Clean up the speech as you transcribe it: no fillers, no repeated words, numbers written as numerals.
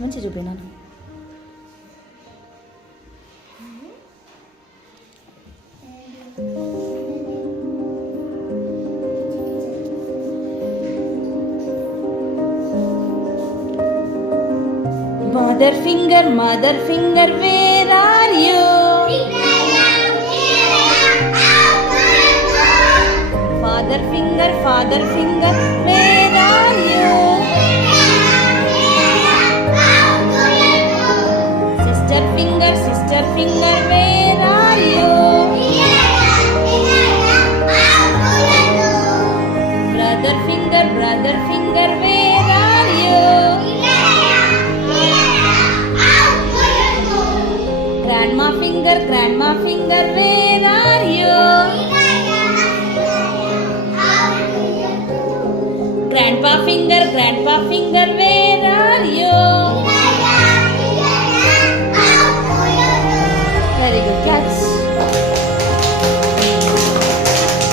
మంచి చూపినాను. Mother finger, where are you? Father finger, where are you? Sister finger, where are you? Brother finger, where are you? Grandma finger, where are you? Grandpa finger, where are you?